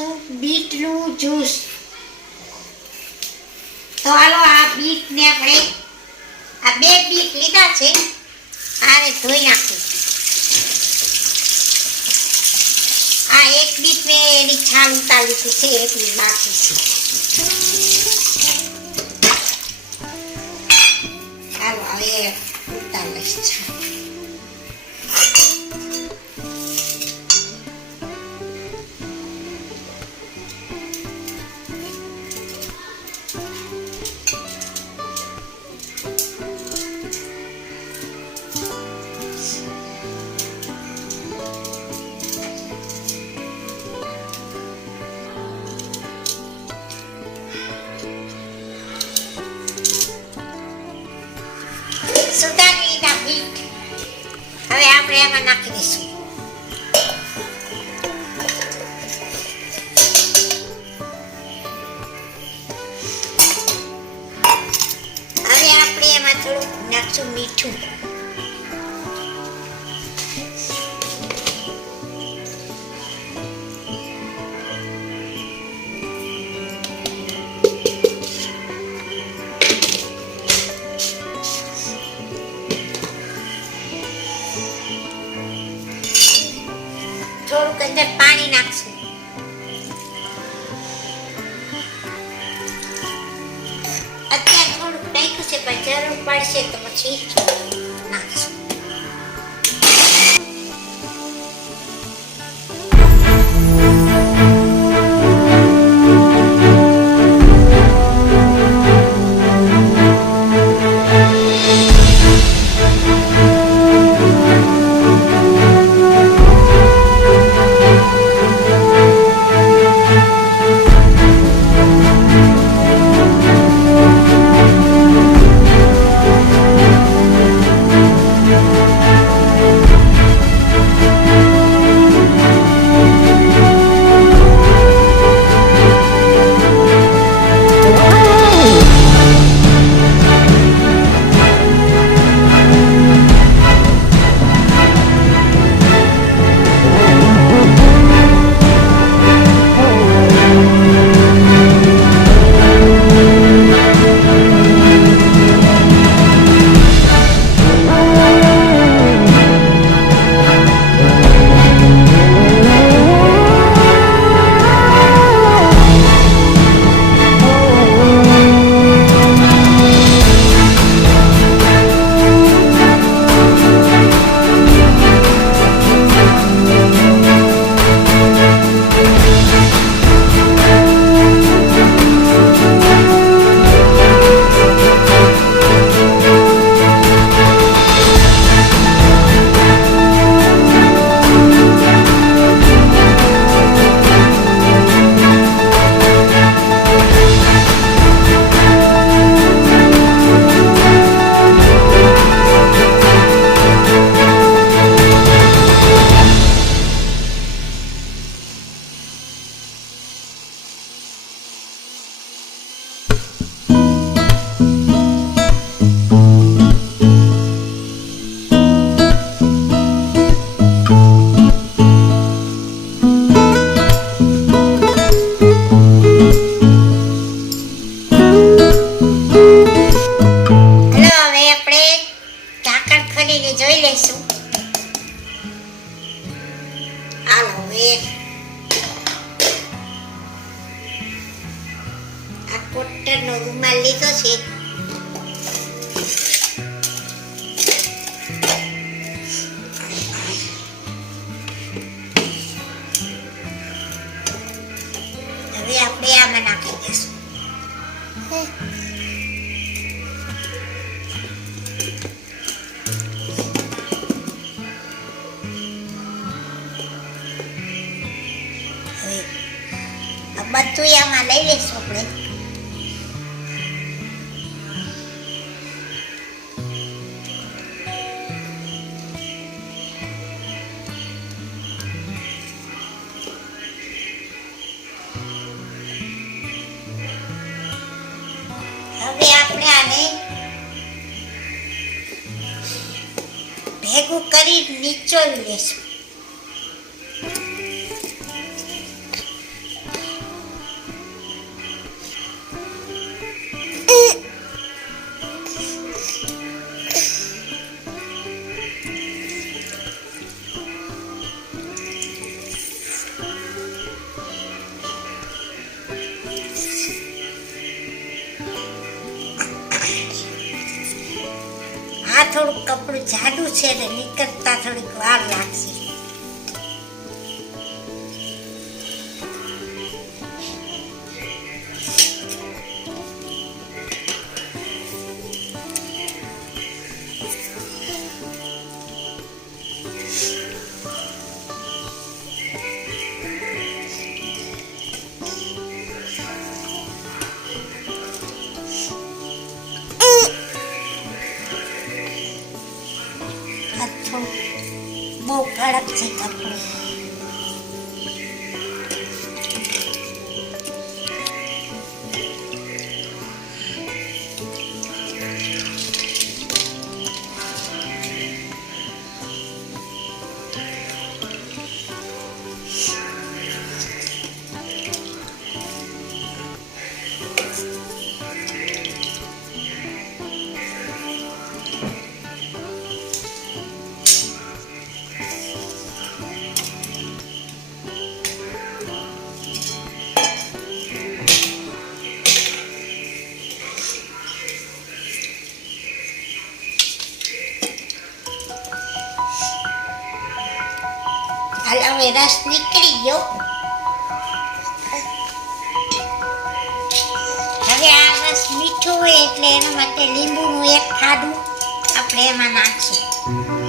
બનાવશું બીટનું જ્યુસ. તો હાલો આ બીટને આપણે આ 2 બીટ લીધા છે, આને ધોઈ નાખીએ. આ 1 બીટ મેં એની છાલ ઉતારી લીધી છે, એટલી બાકી છે. હાલો હવે ઉતારી લઈશ છાલ. સુધારી લીધા બીટ હવે આપણે એમાં નાખી દઈશું. હવે આપણે એમાં થોડું નાખશું મીઠું. થોડુંક અંદર પાણી નાખશું. અત્યારે થોડુંક નાખ્યું છે, પણ જરૂર પડશે તો પછી નાખશું. જોઈ લઈશું. હાલો હવે આ કોટનનો રૂમાલ લીધો છે. હવે આપણે આમાં નાખી દઈશું. બધું આમાં લઈ લઈશું આપણે. હવે આપણે આને ભેગું કરી નીચોવી લેશું. આ થોડુંક કપડું જાડું છે ને નીકળતા થોડીક વાર લાગશે. બહુ કડક છે કપડું. હાલ હવે રસ નીકળી ગયો. હવે આ રસ મીઠો હોય એટલે એના માટે લીંબુનું એક ઠાડું આપણે એમાં નાખશું.